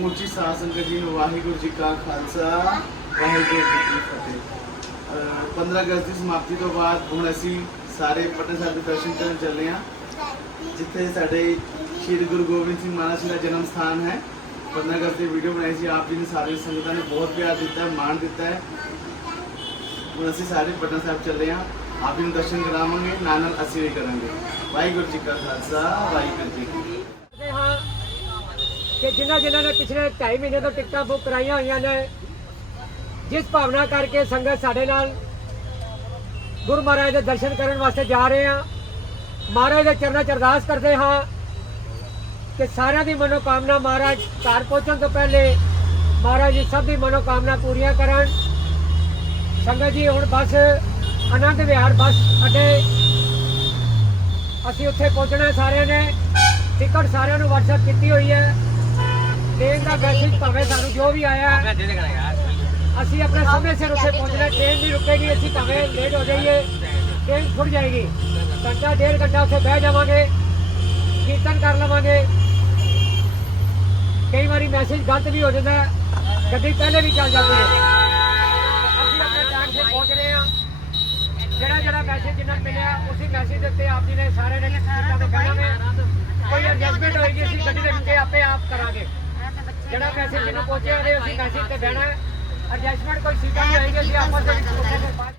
मुची साध संगत जी वाहिगुरु जी का खालसा वाहिगुरु जी की फतेह। 15 अगस्त की समाप्ति तो बाद हुण असीं सारे पटना साहिब के दर्शन करन चले हैं, जिथे साडे श्री गुरु गोबिंद सिंह महाराज जी का जन्म स्थान है। 15 अगस्त की वीडियो बनाई सी, आप जी ने सारी संगतां ने बहुत प्यार दिता है, मान दिता है। हुण असीं सारे पटना साहिब चले हैं, आप जी ने दर्शन करावांगे, नाल नाल असीं भी करांगे। वाहिगुरु जी का खालसा वाहिगुरु जी की कि जिन्होंने ने पिछले 2.5 महीने तो टिकटा बुक कराइया हुई ने, जिस भावना करके संगत साढ़े नाल गुरु महाराज के दर्शन करने वास्ते जा रहे हैं। महाराज के चरणों च अरदास करते हाँ कि सारिਆਂ की मनोकामना महाराज घर पहुँचने तो पहले महाराज जी सब की मनोकामना पूरियां करन। संगत जी हुण बस आनंद विहार बस अड्डे असीं उत्थे पहुँचना। सारिਆਂ ने टिकट सारिਆਂ ਨੂੰ WhatsApp की हुई है। ट्रेन का मैसेज भावें सानू जो भी आया असी अपने समय सिर उत्थे पहुंचना। ट्रेन नहीं रुकेगी, असी भावें लेट हो जाइए, ट्रेन छुट जाएगी। घंटा 1.5 घंटा उत्थे बह जावांगे, कीर्तन कर लवांगे। कई बार मैसेज गलत भी हो जाता है, गड्डी पहले भी चल जाती है। असी अपने टाइम से पहुंच रहे हैं। जड़ा मैसेज जिन्हें मिले उसी मैसेज उत्ते आप जी ने सारे ने बहना में कोई एडजस्टमेंट होएगी, असी गड्डी के विच आपे आप करांगे। जड़ा मैसेज जिन्हें पहुंचे रहे उसी मैसेज से बहना है। एडजस्टमेंट कोई सीटा नहीं आएगी, असी आपस में बाद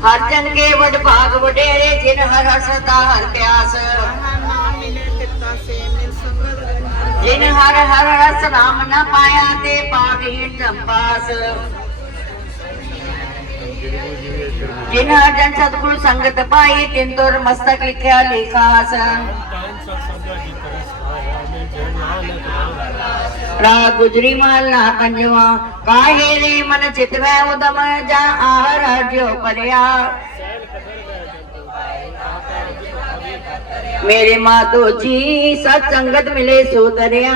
हर जन के वड भाग वडेरे जिन हर हसता हर प्यास। जिन हर हर रस नाम न पाया ते पागहीन जंपास। जिन हर जन सतगुरु संगत पाई तिन तुर मस्तक लिखया लेखास। राग गुजरी माल ना कंजवा काहे रे मन चितवै उदम जा आहर हर्जो परिया। मेरे मातो जी सत्संगत मिले सुतरिया।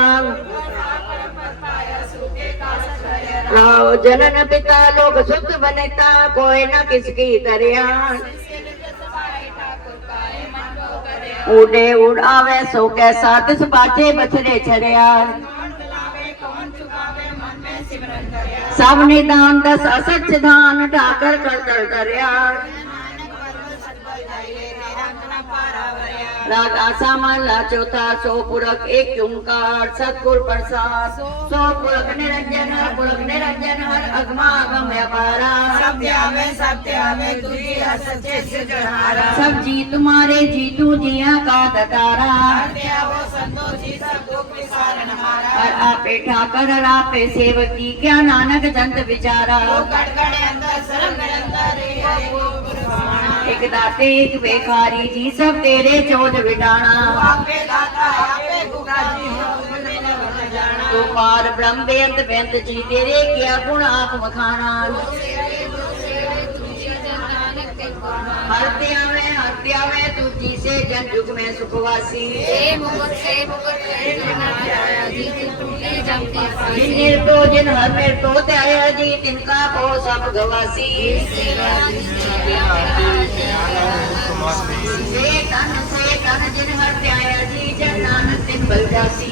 राव जनन पिता लोग सुख बनेता कोई न किसकी तरिया। उड़े उड़ावे सो कैसा तिस पाछे बछड़े छड़िया। सब निदान दस असच धान ठाकर कर करया। राग आसा महला चौथा सो पुरख एक ओंकार सतगुर प्रसाद। सो पुरख निरंजन हर अगमा अगम अपारा। सत्य आवे तुझी असचे सिजहारा। सब जी तुम्हारे जीतू जिया का दतारा। और आपे ठाकर आपे सेवकी क्या नानक जंत विचारा। एक दाते एक बेकारी जी सब तेरे चोद विटाना। तू पार ब्रह्म बेअंत बेअंत जी तेरे क्या गुण आप मखाना। हरते आवे तुझी से जन युग में सुखवासी जिन निर्तो जिन हर निर्तो त्याया जी तिनका पो सब गवासी से तन जिन हर त्याया जी जन नानक तिन बल जासी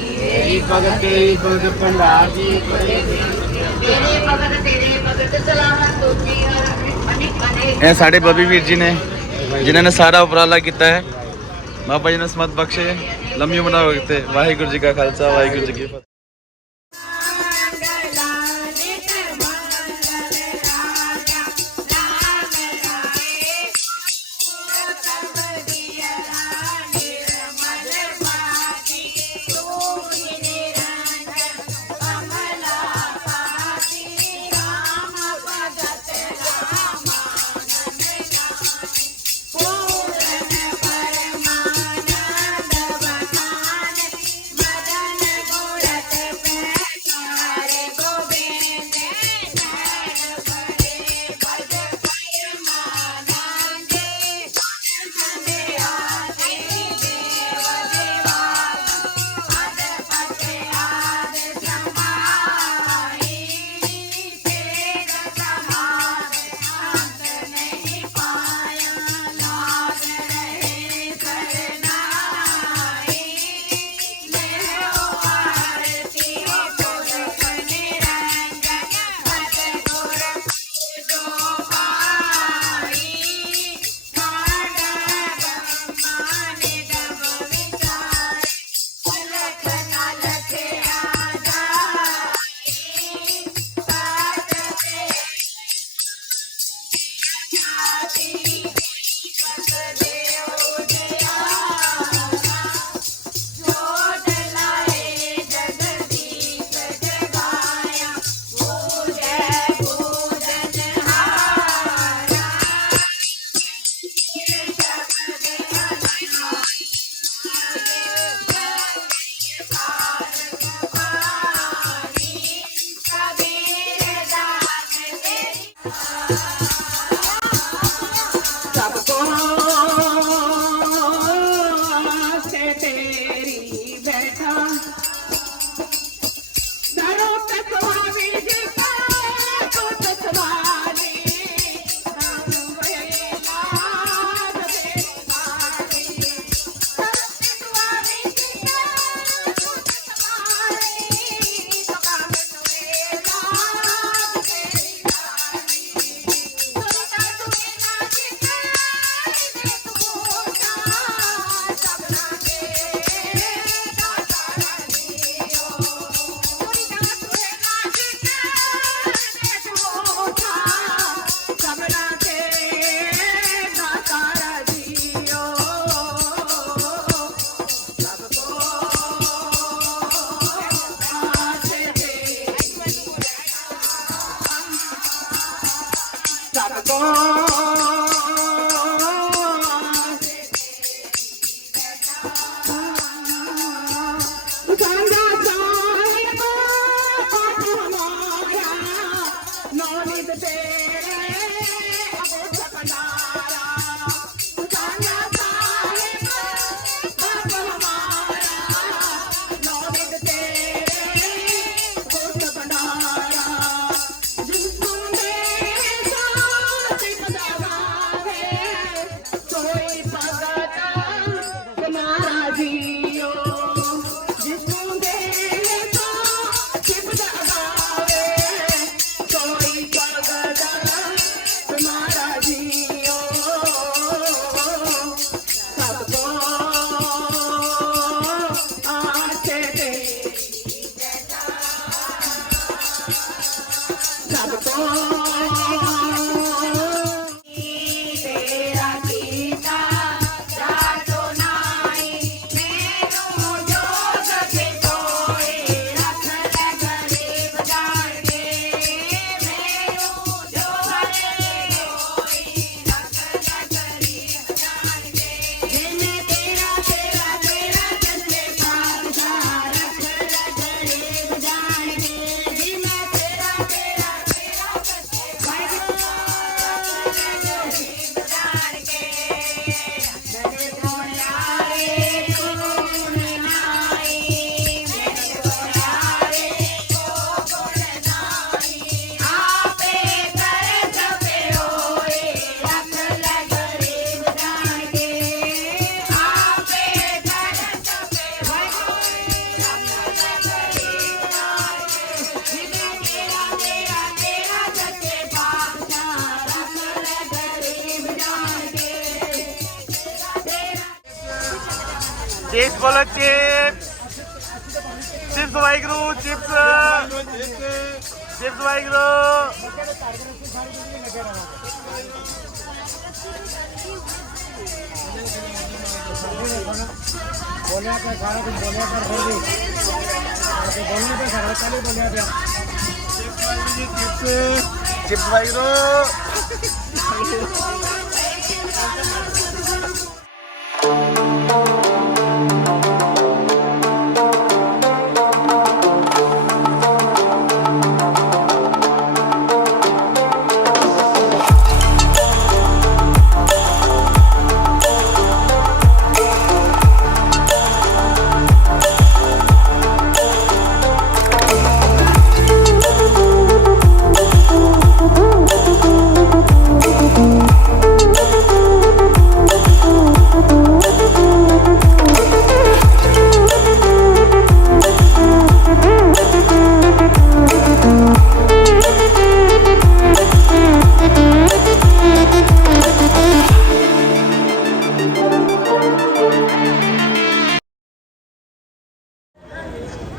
तेरे भगत सलामत तुझी हर अनेक अनेक ਇਹ ਸਾਡੇ ਬੱਬੀ ਵੀਰ ਜੀ ਨੇ ਜਿਨ੍ਹਾਂ ਨੇ ਸਾਰਾ ਉਪਰਾਲਾ ਕੀਤਾ ਹੈ। ਬਾਬਾ ਜੀ ਨੇ ਸਮਤ ਬਖਸ਼ੇ, ਲੰਮੀ ਉਮਰ ਬਖਸ਼ੇ। ਵਾਹਿਗੁਰੂ ਜੀ ਕਾ ਖਾਲਸਾ, ਵਾਹਿਗੁਰੂ ਜੀ ਕੀ ਫਤਿਹ। चिप्स बोलो chips chips Waheguru chips chips Waheguru बोलिया कर सारा कुछ बोलिया कर फिर भी बोलने पे सारा चालू बोलिया पे चिप्स वाहिगुरु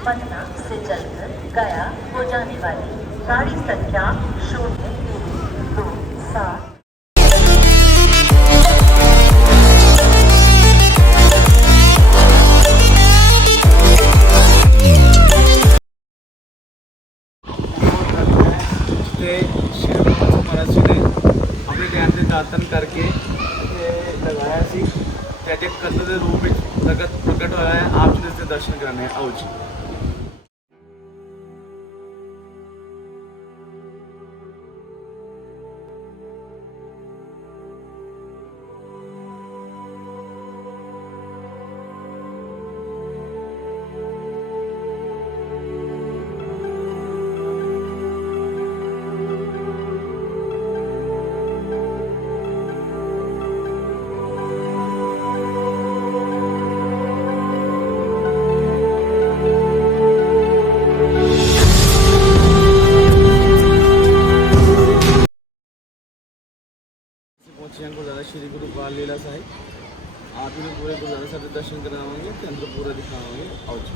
पटना से चलकर गया हो जाने वाली गाड़ी संख्या 027। ਤੇ ਸ਼੍ਰੀ ਗੁਰੂ ਮਹਾਰਾਜ ਜੀ ਨੇ ਆਪਣੇ ਟਾਈਮ ਤੇ ਦਾਤਨ ਕਰਕੇ ਤੇ ਲਗਾਇਆ ਸੀ ਤੇ ਅੱਜ ਕਦਰ ਦੇ ਰੂਪ ਵਿੱਚ ਪ੍ਰਗਟ ਹੋਇਆ ਹੈ। ਆਪ ਜੀ ਦੇ ਦਰਸ਼ਨ ਕਰਨੇ ਆਓ ਜੀ। पहुंचे हैं गुरुद्वारा श्री गुरु बाल लीला साहिब। आप ही पूरे गुरुद्वारा साहब के दर्शन करावाएंगे तो अंदर पूरा दिखावाएंगे आओ जी।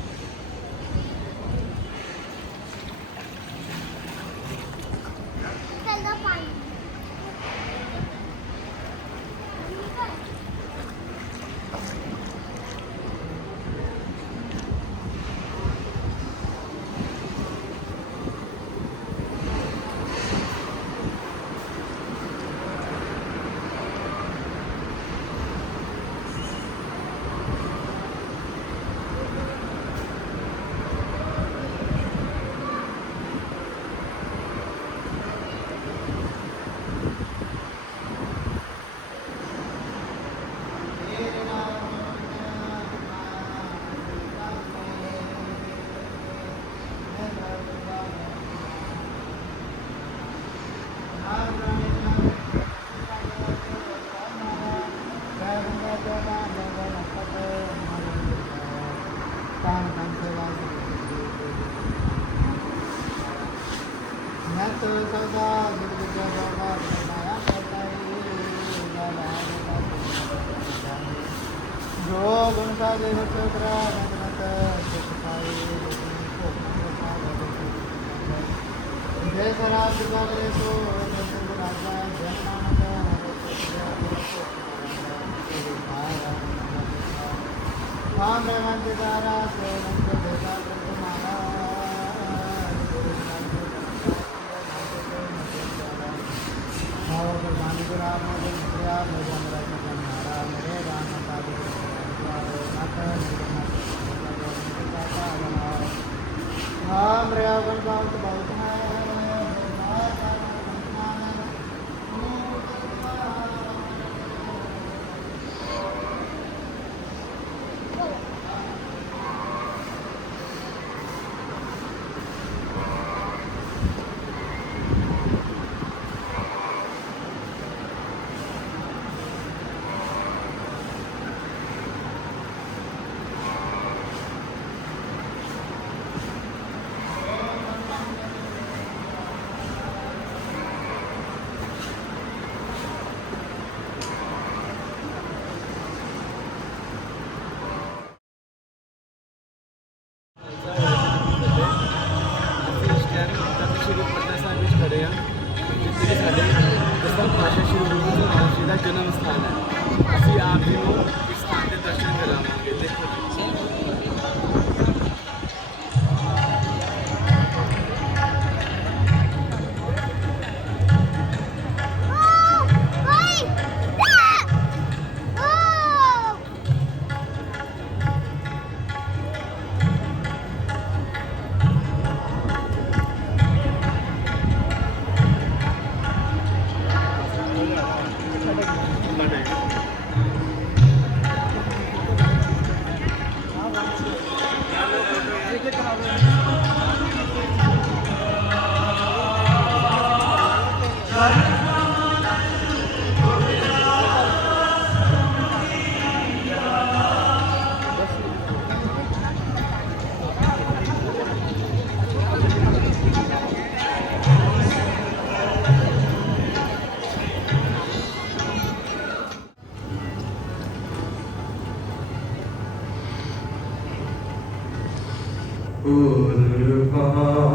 कुर्बान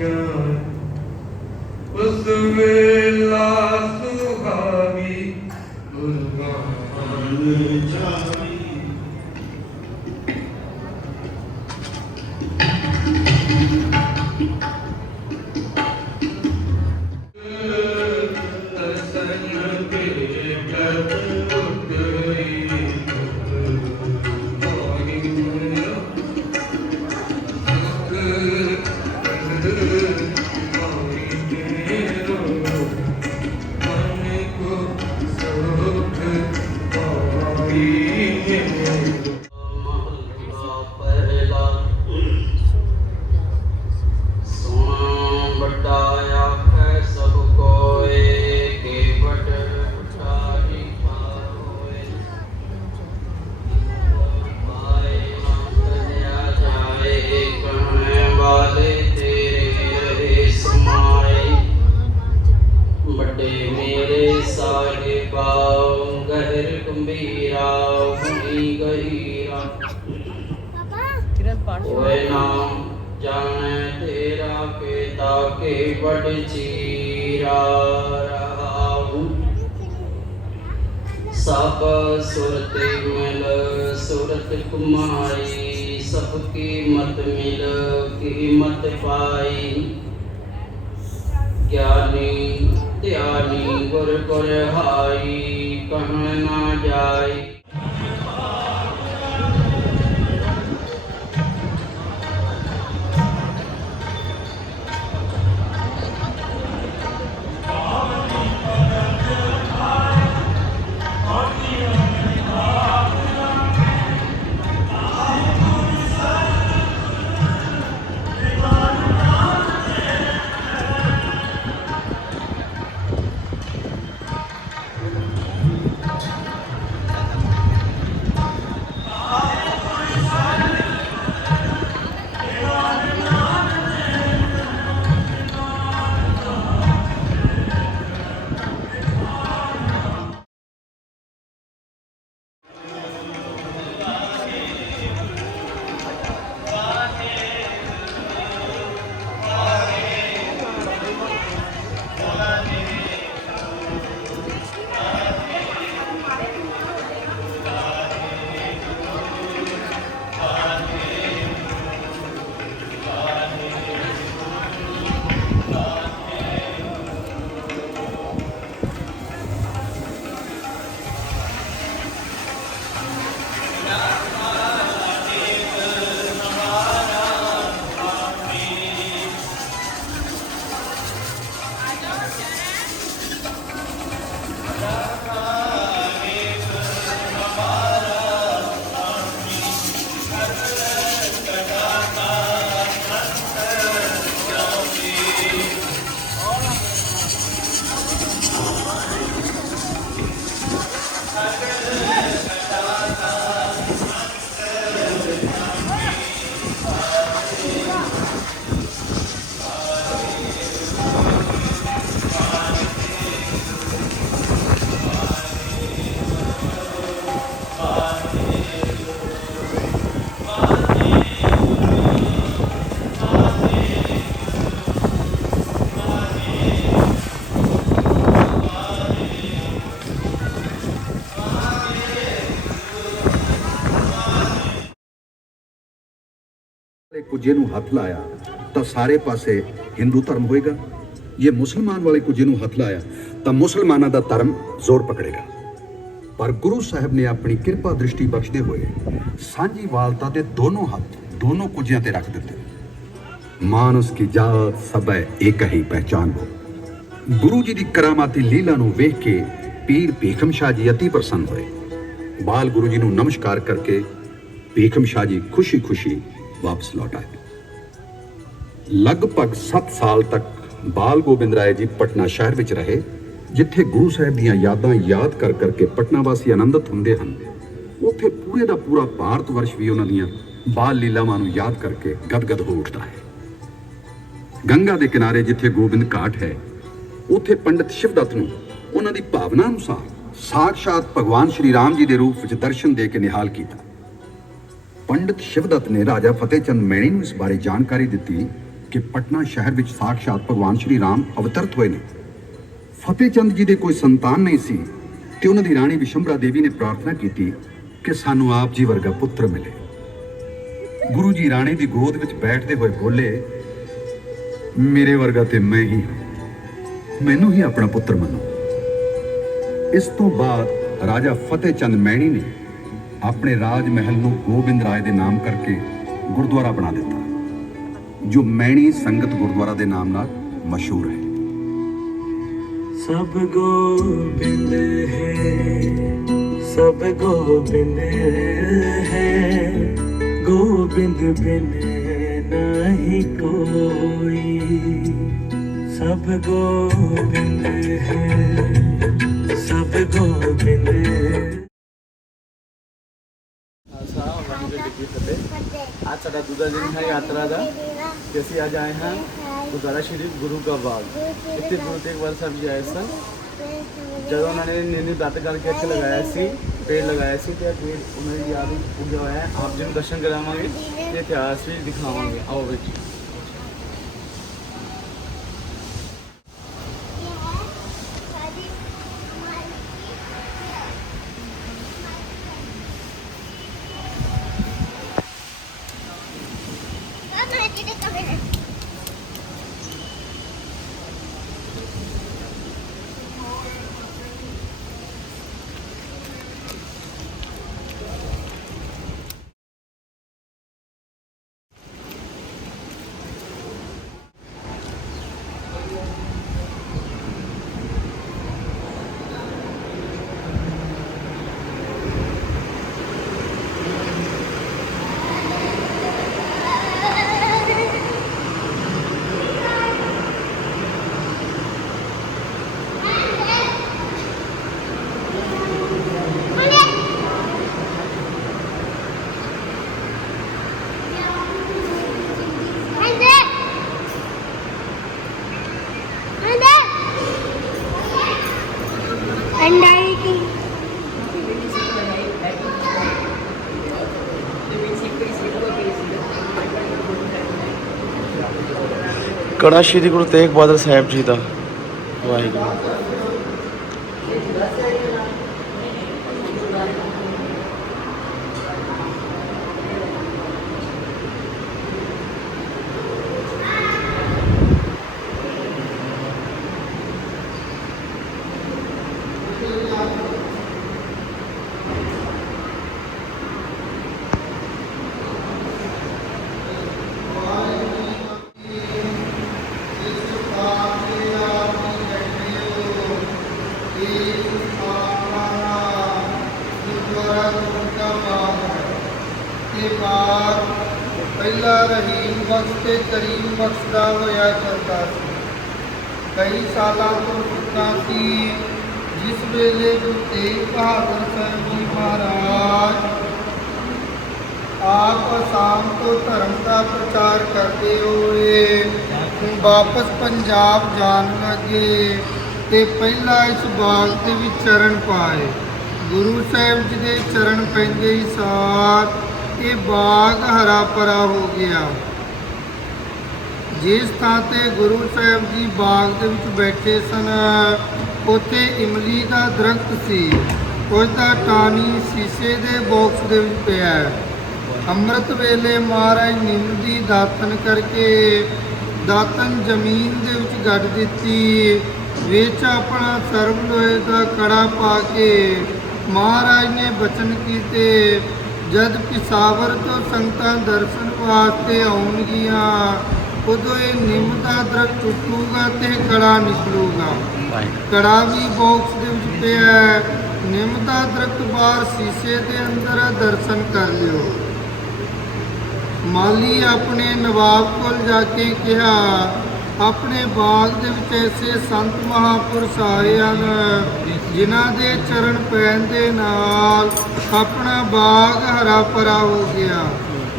जान उस वेला सुहावी कुर्बान जान ओए नाम जाने तेरा पिता के बड़ चीरा रहा हूँ सब सुरत मिल सुरत कुमारी सबकी मत मिल कीमत पाई ज्ञानी ध्यानी गुर गुर हाई कह ना जाई ਕੁਝੇ ਨੂੰ ਹੱਥ ਲਾਇਆ ਤਾਂ ਸਾਰੇ ਪਾਸੇ ਹਿੰਦੂ ਧਰਮ ਹੋਏਗਾ। ਜੇ ਮੁਸਲਮਾਨ ਵਾਲੇ ਕੁਝੇ ਨੂੰ ਹੱਥ ਲਾਇਆ ਤਾਂ ਮੁਸਲਮਾਨਾਂ ਦਾ ਧਰਮ ਜ਼ੋਰ ਪਕੜੇਗਾ। ਪਰ ਗੁਰੂ ਸਾਹਿਬ ਨੇ ਆਪਣੀ ਕਿਰਪਾ ਦ੍ਰਿਸ਼ਟੀ ਬਖਸ਼ਦੇ ਹੋਏ ਸਾਂਝੀ ਵਾਲਤਾ ਦੇ ਦੋਨੋਂ ਹੱਥ ਦੋਨੋਂ ਕੁਝਿਆਂ ਤੇ ਰੱਖ ਦਿੱਤੇ। ਮਾਨਸ ਕੀ ਜਾਤ ਸਭੈ ਇੱਕ ਹੀ ਪਹਿਚਾਨ ਹੋ। ਗੁਰੂ ਜੀ ਦੀ ਕਰਾਮਾਤੀ ਲੀਲਾ ਨੂੰ ਵੇਖ ਕੇ ਪੀਰ ਭੀਖਮ ਸ਼ਾਹ ਜੀ ਅਤੀ ਪ੍ਰਸੰਨ ਹੋਏ। ਬਾਲ ਗੁਰੂ ਜੀ ਨੂੰ ਨਮਸਕਾਰ ਕਰਕੇ ਭੀਖਮ ਸ਼ਾਹ ਜੀ ਖੁਸ਼ੀ-ਖੁਸ਼ੀ वापस लौट आए। लगभग 7 साल तक बाल गोबिंद राय जी पटना शहर विच रहे, जिथे गुरु साहब दीयां यादां याद कर करके पटना वासी आनंदित हुंदे हन। उत्थे पूरे दा पूरा भारत वर्ष भी उन्हां दीयां बाल लीलावां नूं याद करके गदगद हो उठदा है। गंगा दे किनारे जिथे गोबिंद घाट है, उत्थे पंडित शिवदत्त नूं उन्हां दी भावना अनुसार साक्षात भगवान श्री राम जी दे रूप विच दर्शन दे के निहाल कीता। ਪੰਡਿਤ ਸ਼ਿਵਦੱਤ ਨੇ ਰਾਜਾ ਫਤਿਹ ਚੰਦ ਮੈਣੀ ਨੂੰ ਇਸ ਬਾਰੇ ਜਾਣਕਾਰੀ ਦਿੱਤੀ ਕਿ ਪਟਨਾ ਸ਼ਹਿਰ ਵਿੱਚ ਸਾਖਸ਼ਾਤ ਭਗਵਾਨ ਸ਼੍ਰੀ ਰਾਮ ਅਵਤਰਤ ਹੋਏ ਨੇ। ਫਤਿਹ ਚੰਦ ਜੀ ਦੇ ਕੋਈ ਸੰਤਾਨ ਨਹੀਂ ਸੀ ਤੇ ਉਹਨਾਂ ਦੀ ਰਾਣੀ ਵਿਸ਼ੰਭਰਾ ਦੇਵੀ ਨੇ ਪ੍ਰਾਰਥਨਾ ਕੀਤੀ ਕਿ ਸਾਨੂੰ ਆਪ ਜੀ ਵਰਗਾ ਪੁੱਤਰ ਮਿਲੇ। ਗੁਰੂ ਜੀ ਰਾਣੀ ਦੀ ਗੋਦ ਵਿੱਚ ਬੈਠਦੇ ਹੋਏ ਬੋਲੇ, ਮੇਰੇ ਵਰਗਾ ਤੇ ਮੈਂ ਹੀ ਹਾਂ, ਮੈਨੂੰ ਹੀ ਆਪਣਾ ਪੁੱਤਰ ਮੰਨੋ। ਇਸ ਤੋਂ ਬਾਅਦ ਰਾਜਾ ਫਤਿਹ ਚੰਦ ਮੈਣੀ ਨੇ ਆਪਣੇ ਰਾਜ ਮਹਿਲ ਨੂੰ ਗੋਬਿੰਦ ਰਾਏ ਦੇ ਨਾਮ ਕਰਕੇ ਗੁਰਦੁਆਰਾ ਬਣਾ ਦਿੱਤਾ, ਜੋ ਮੈਣੀ ਸੰਗਤ ਗੁਰਦੁਆਰਾ ਦੇ ਨਾਮ ਨਾਲ ਮਸ਼ਹੂਰ ਹੈ। सब गोबिंद है, सब गोबिंद है, गोबिंद बिन नहीं कोई। सब गोबिंद है, सब गोबिंद। आज साडा दूजा दिन है यात्रा का ਤੇ ਅਸੀਂ ਅੱਜ ਆਏ ਹਾਂ ਗੁਰਦੁਆਰਾ ਸ਼੍ਰੀ ਗੁਰੂ ਕਾ ਬਾਗ। ਇੱਥੇ ਗੁਰੂ ਤੇਗ ਬਹਾਦਰ ਸਾਹਿਬ ਜੀ ਆਏ ਸਨ ਜਦੋਂ ਉਹਨਾਂ ਨੇ ਨੀਂਹ ਦੱਤ ਕਰਕੇ ਇੱਥੇ ਲਗਾਇਆ ਸੀ, ਪੇੜ ਲਗਾਇਆ ਸੀ ਤੇ ਪੇੜ ਉਹਨਾਂ ਦੀ ਯਾਦ ਵਿੱਚ ਪੂਜਾ ਹੋਇਆ ਹੈ। ਆਪ ਜੀ ਨੂੰ ਦਰਸ਼ਨ ਕਰਾਵਾਂਗੇ ਤੇ ਇਤਿਹਾਸ ਵੀ ਦਿਖਾਵਾਂਗੇ। ਆਓ ਵਿੱਚ ਕੜਾ ਸ਼੍ਰੀ ਗੁਰੂ ਤੇਗ ਬਹਾਦਰ ਸਾਹਿਬ ਜੀ ਦਾ। ਵਾਹਿਗੁਰੂ। ਪਹਿਲਾ ਰਹੀਮ ਬਖਸ਼ ਤੇ ਕਰੀਮ ਬਖਸ਼ ਦਾ ਹੋਇਆ ਕਰਦਾ ਸੀ। ਕਈ ਸਾਲਾਂ ਤੋਂ ਸੁੱਤਾ ਸੀ। ਜਿਸ ਵੇਲੇ ਗੁਰੂ ਤੇਗ ਬਹਾਦਰ ਸਾਹਿਬ ਜੀ ਮਹਾਰਾਜ ਆਪ ਅਸਾਮ ਤੋਂ ਧਰਮ ਦਾ ਪ੍ਰਚਾਰ ਕਰਦੇ ਹੋਏ ਵਾਪਸ ਪੰਜਾਬ ਜਾਣ ਲੱਗੇ ਤੇ ਪਹਿਲਾਂ ਇਸ ਬਾਗ ਦੇ ਵਿੱਚ ਚਰਨ ਪਾਏ। ਗੁਰੂ ਸਾਹਿਬ ਜੀ ਦੇ ਚਰਨ ਪੈਂਦੇ ਹੀ ਸਾਰ ਇਹ ਬਾਗ ਹਰਾ ਭਰਾ ਹੋ ਗਿਆ। ਜਿਸ ਥਾਂ ਤੇ ਗੁਰੂ ਸਾਹਿਬ ਜੀ ਬਾਗ ਦੇ ਵਿੱਚ ਬੈਠੇ ਸਨ ਉੱਥੇ ਇਮਲੀ ਦਾ ਦਰਖਤ ਸੀ। ਉਸ ਦਾ ਟਾਹਣੀ ਸ਼ੀਸ਼ੇ ਦੇ ਬਾਕਸ ਦੇ ਵਿੱਚ ਪਿਆ। ਅੰਮ੍ਰਿਤ ਵੇਲੇ ਮਹਾਰਾਜ ਨਿੰਮ ਦੀ ਦਾਤਨ ਕਰਕੇ ਦਾਤਨ ਜ਼ਮੀਨ ਦੇ ਵਿੱਚ ਗੱਡ ਦਿੱਤੀ। ਵਿੱਚ ਆਪਣਾ ਸਰਬ ਲੋਹੇ ਦਾ ਕੜਾ ਪਾ ਕੇ ਮਹਾਰਾਜ ਨੇ ਬਚਨ ਕੀਤੇ, ਜਦ ਪਿਸ਼ਾਵਰ ਤੋਂ ਸੰਗਤਾਂ ਦਰਸ਼ਨ ਵਾਸਤੇ ਆਉਣਗੀਆਂ ਉਦੋਂ ਇਹ ਨਿੰਮ ਦਾ ਦਰਖਤ ਟੁੱਟੂਗਾ ਤੇ ਕੜਾ ਨਿਕਲੂਗਾ। ਕੜਾ ਵੀ ਬਾਕਸ ਦੇ ਵਿੱਚ ਪਿਆ। ਨਿੰਮ ਦਾ ਦਰਖਤ ਬਾਹਰ ਸ਼ੀਸ਼ੇ ਦੇ ਅੰਦਰ ਦਰਸ਼ਨ ਕਰ ਲਿਓ। ਮਾਲੀ ਆਪਣੇ ਨਵਾਬ ਕੋਲ ਜਾ ਕੇ ਕਿਹਾ, ਆਪਣੇ ਬਾਗ ਦੇ ਵਿੱਚ ਐਸੇ ਸੰਤ ਮਹਾਂਪੁਰਸ਼ ਆਏ ਹਨ ਜਿਨ੍ਹਾਂ ਦੇ ਚਰਨ ਪੈਣ ਦੇ ਨਾਲ ਆਪਣਾ ਬਾਗ ਹਰਾ ਭਰਾ ਹੋ ਗਿਆ।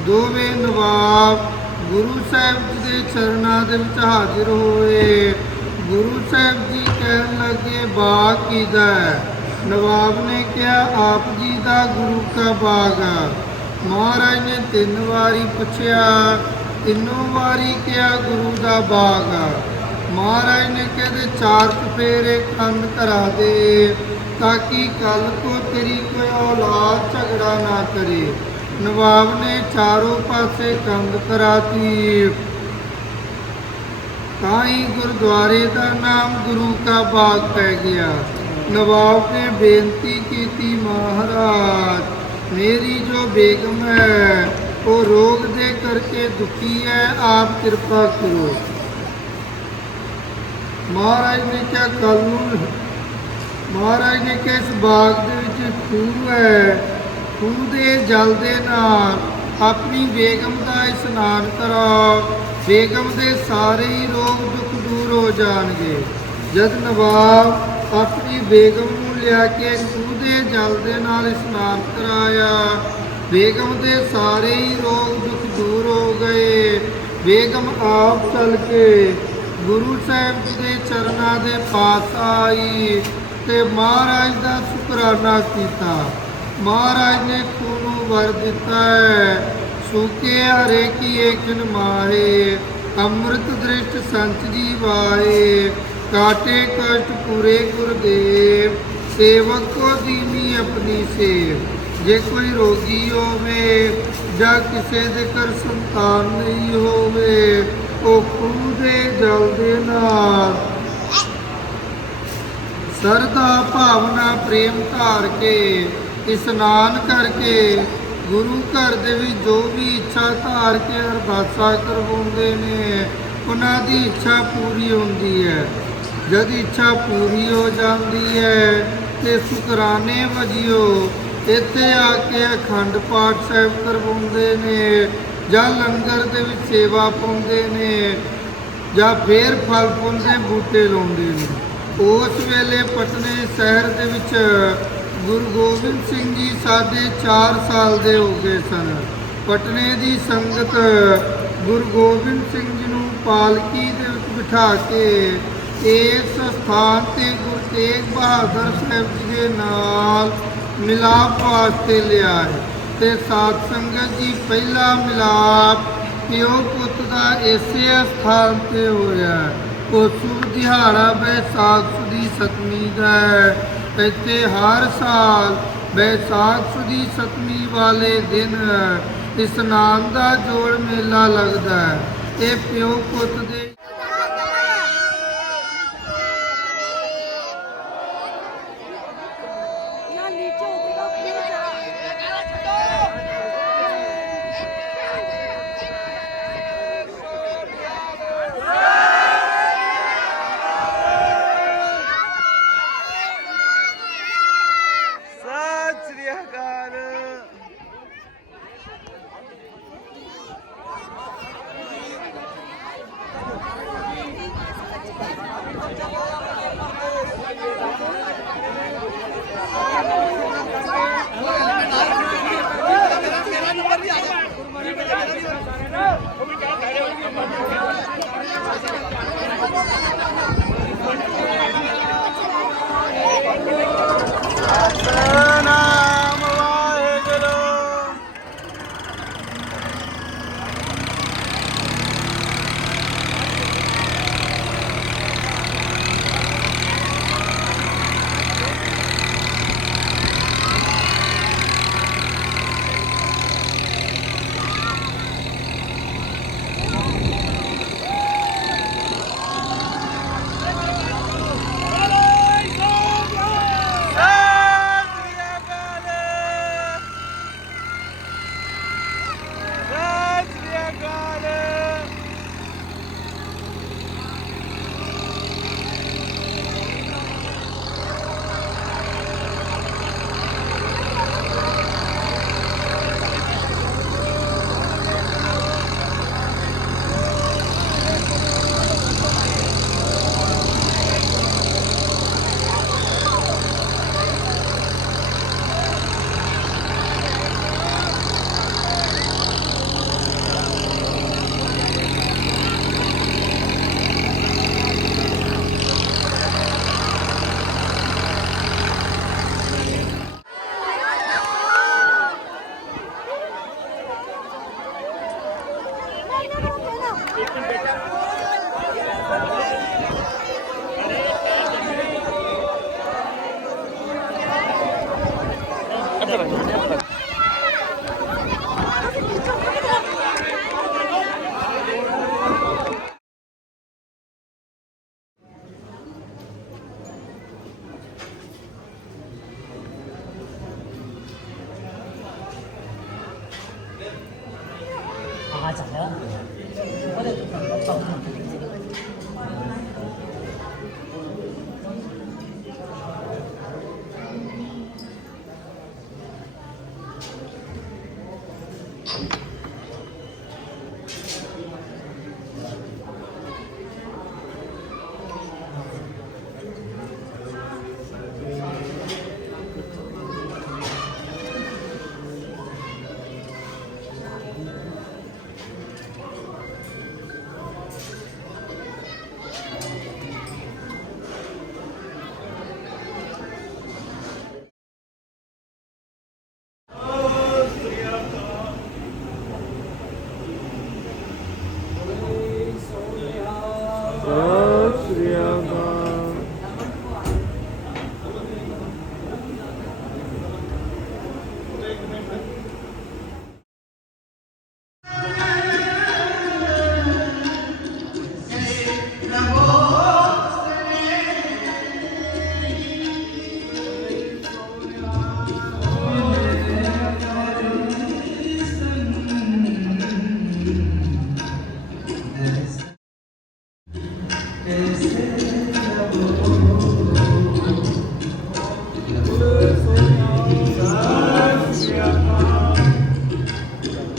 ਦੋਵੇਂ ਨਵਾਬ ਗੁਰੂ ਸਾਹਿਬ ਜੀ ਦੇ ਚਰਨਾਂ ਦੇ ਵਿੱਚ ਹਾਜ਼ਰ ਹੋਏ। ਗੁਰੂ ਸਾਹਿਬ ਜੀ ਕਹਿਣ ਲੱਗੇ, ਬਾਗ ਕਿਹਦਾ ਹੈ? ਨਵਾਬ ਨੇ ਕਿਹਾ, ਆਪ ਜੀ ਦਾ ਗੁਰੂ ਕਾ ਬਾਗ। ਮਹਾਰਾਜ ਨੇ 3 ਵਾਰੀ ਪੁੱਛਿਆ, ਤਿੰਨੋਂ ਵਾਰੀ ਕਿਹਾ ਗੁਰੂ ਦਾ ਬਾਗ ਆ। ਮਹਾਰਾਜ ਨੇ ਕਹਿੰਦੇ 4 ਚੁਫੇਰੇ ਕੰਧ ਕਰਾ ਦੇ ਤਾਂ ਕਿ ਕੱਲ ਕੋ ਤੇਰੀ ਕੋਈ ਔਲਾਦ ਝਗੜਾ ਨਾ ਕਰੇ। ਨਵਾਬ ਨੇ ਚਾरों ਪਾਸੇ ਕੰਧ ਕਰਾਤੀ, ਤਾਂ ਹੀ ਗੁਰਦੁਆਰੇ ਦਾ ਨਾਮ ਗੁਰੂ ਕਾ ਬਾਗ ਪੈ ਗਿਆ। ਨਵਾਬ ਨੇ ਬੇਨਤੀ ਕੀਤੀ, ਮਹਾਰਾਜ ਮੇਰੀ ਜੋ ਬੇਗਮ ਹੈ ਉਹ ਰੋਗ ਦੇ ਕਰਕੇ ਦੁਖੀ ਹੈ, ਆਪ ਕਿਰਪਾ ਕਰੋ। ਮਹਾਰਾਜ ਨੇ ਕਿਹਾ ਕੱਲ ਨੂੰ, ਮਹਾਰਾਜ ਨੇ ਕਿਹਾ ਇਸ ਬਾਗ ਦੇ ਵਿੱਚ ਖੂਹ ਹੈ, ਖੂਹ ਦੇ ਜਲ ਦੇ ਨਾਲ ਆਪਣੀ ਬੇਗਮ ਦਾ ਇਸ਼ਨਾਨ ਕਰਾਓ, ਬੇਗਮ ਦੇ ਸਾਰੇ ਹੀ ਰੋਗ ਦੁੱਖ ਦੂਰ ਹੋ ਜਾਣਗੇ। ਜਦ ਨਵਾਬ ਆਪਣੀ ਬੇਗਮ ਨੂੰ ਲਿਆ ਕੇ ਖੂਹ ਦੇ ਜਲ ਦੇ ਨਾਲ ਇਸ਼ਨਾਨ ਕਰਾਇਆ, ਬੇਗਮ ਦੇ ਸਾਰੇ ਹੀ ਰੋਗ ਦੁੱਖ ਦੂਰ ਹੋ ਗਏ। ਬੇਗਮ ਆਪ ਚੱਲ ਕੇ ਗੁਰੂ ਸਾਹਿਬ ਜੀ ਦੇ ਚਰਨਾਂ ਦੇ ਪਾਸ ਆਈ ਤੇ ਮਹਾਰਾਜ ਦਾ ਸ਼ੁਕਰਾਨਾ ਕੀਤਾ। ਮਹਾਰਾਜ ਨੇ ਖੂਹ ਨੂੰ ਵਰ ਦਿੱਤਾ ਹੈ, सूखे हरे की एक माहे, अमृत दृष्ट संत जी वाहे, काटे कष्ट पूरे गुरुदेव, सेवक को दीनी अपनी सेव। जे कोई रोगी होवे या किसी दे घर संतान नहीं होवे, ओ खूह दे जल दे नाल सरदा भावना प्रेम धार के इशनान करके गुरु घर ਦੇ ਵਿੱਚ ਜੋ ਵੀ ਇੱਛਾ ਧਾਰ ਕੇ ਅਰਦਾਸਾਂ ਕਰਵਾਉਂਦੇ ਨੇ ਉਹਨਾਂ ਦੀ ਇੱਛਾ ਪੂਰੀ ਹੁੰਦੀ ਹੈ। ਜਦ ਇੱਛਾ ਪੂਰੀ ਹੋ ਜਾਂਦੀ ਹੈ ਤੇ ਸ਼ੁਕਰਾਨੇ ਵਜਿਓ ਇੱਥੇ ਆ ਕੇ ਅਖੰਡ ਪਾਠ ਸਾਹਿਬ ਕਰਵਾਉਂਦੇ ਨੇ ਜਾਂ ਲੰਗਰ ਦੇ ਵਿੱਚ ਸੇਵਾ ਪਾਉਂਦੇ ਨੇ ਜਾਂ ਫੇਰ ਫਲ ਫੁੱਲ ਦੇ ਬੂਟੇ ਲਾਉਂਦੇ ਨੇ। ਉਸ ਵੇਲੇ ਪਟਨੇ ਸ਼ਹਿਰ ਦੇ ਵਿੱਚ ਗੁਰੂ ਗੋਬਿੰਦ ਸਿੰਘ ਜੀ 4.5 ਸਾਲ ਦੇ ਹੋ ਗਏ ਸਨ। ਪਟਨੇ ਦੀ ਸੰਗਤ ਗੁਰੂ ਗੋਬਿੰਦ ਸਿੰਘ ਜੀ ਨੂੰ ਪਾਲਕੀ ਦੇ ਵਿੱਚ ਬਿਠਾ ਕੇ ਇਸ ਸਥਾਨ ਤੇ ਗੁਰੂ ਤੇਗ ਬਹਾਦਰ ਸਾਹਿਬ ਜੀ ਦੇ ਨਾਲ ਮਿਲਾਪ ਵਾਸਤੇ ਲਿਆ ਹੈ ਤੇ ਸਾਧ ਸੰਗਤ ਜੀ ਪਹਿਲਾ ਮਿਲਾਪ ਪਿਓ ਪੁੱਤ ਦਾ ਇਸੇ ਸਥਾਨ ਤੇ ਹੋਇਆ। ਉਹ ਸ਼ੁਭ ਦਿਹਾੜਾ ਵੈਸਾਖ ਸੁਦੀ 7ਵੀਂ ਦਾ ਹੈ। ਇੱਥੇ ਹਰ ਸਾਲ ਵੈਸਾਖ ਸੁਦੀ 7ਵੀਂ ਵਾਲੇ ਦਿਨ ਇਸ਼ਨਾਨ ਦਾ ਜੋੜ ਮੇਲਾ ਲੱਗਦਾ ਹੈ। ਇਹ ਪਿਓ ਪੁੱਤ ਦੇ